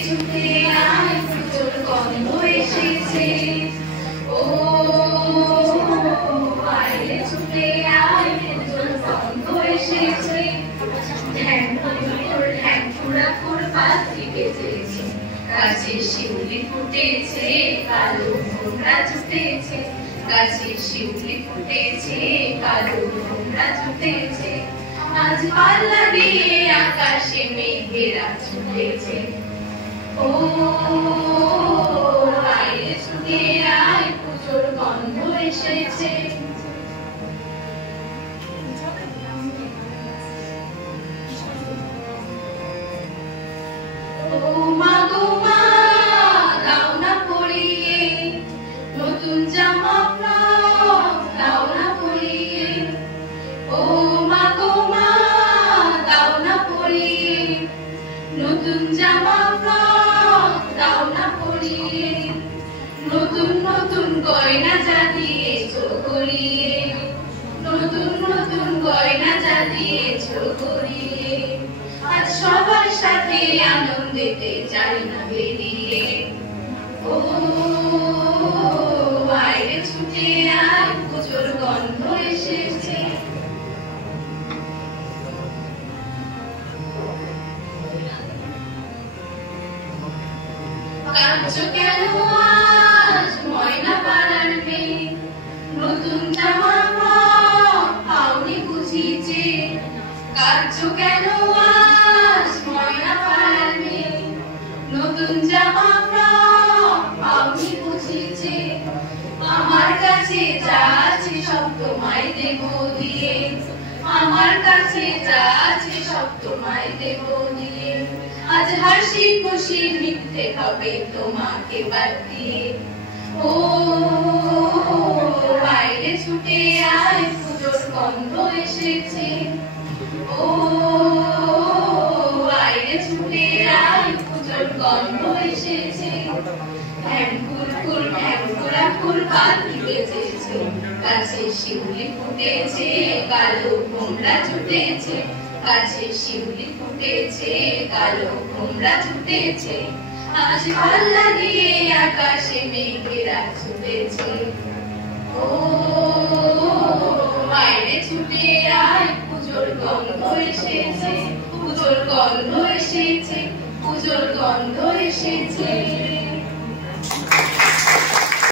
ছুটে আয় পুজোর গন্ধ এসেছে ও বাইরে ছুটে আয় পুজোর গন্ধ এসেছে ঢ্যাং ফুড়া পাত্রি বেজেছে গাছের শিউলি ফুটেছে কালো ভোমরা জুটেছে গাছের শিউলি ফুটেছে কালো ভোমরা জুটেছে আজ পাল্লা দিয়ে আকাশে মেঘেরা ছুটেছে ও বাইরে ছুটে আয় পুজোর গন্ধ এসেছে ও মা গো মা দাও না পরিয়ে নতুন জামা ফ্রক দাও না পরিয়ে ও মা গো মা দাও না পরিয়ে নতুন জামা ফ্রক দাও না পরিয়ে নতুন নতুন গয়না যা দিয়েছো গড়িয়ে নতুন নতুন গয়না যা দিয়েছো গড়িয়ে আজ সবার সাথে আনন্দেতে যাই না বেরিয়ে ও বাইরে ছুটে আয় পুজোর গন্ধ এসেছে কাঁদছো কেন আজ ময়না পাড়ার মেয়ে নতুন জামা ফ্রক পাওনি বুঝিছে কাঁদছো কেন আজ ময়না পাড়ার মেয়ে নতুন জামা ফ্রক পাওনি বুঝিছে আমার কাছে যা আছে সব তোমায় দেব দিয়ে আমার কাছে যা আছে সব তোমায় দেব দিয়ে আজ হাসি খুশি মিথ্যে হবে তোমাকে বাদ দিয়ে ও বাইরে ছুটে আয় পুজোর গন্ধ এসেছে ও বাইরে ছুটে আয় পুজোর গন্ধ এসেছে ঢ্যাং ফুড়া পাত্রি বেজেছে গাছের শিউলি ফুটেছে কালো ভোমরা জুটেছে গাছের শিউলি ফুটেছে কালো ভোমরা জুটেছে আজ পাল্লা দিয়ে আকাশে মেঘেরা ছুটেছে ও বাইরে ছুটে আয় পুজোর গন্ধ এসেছে পুজোর গন্ধ এসেছে পুজোর গন্ধ এসেছে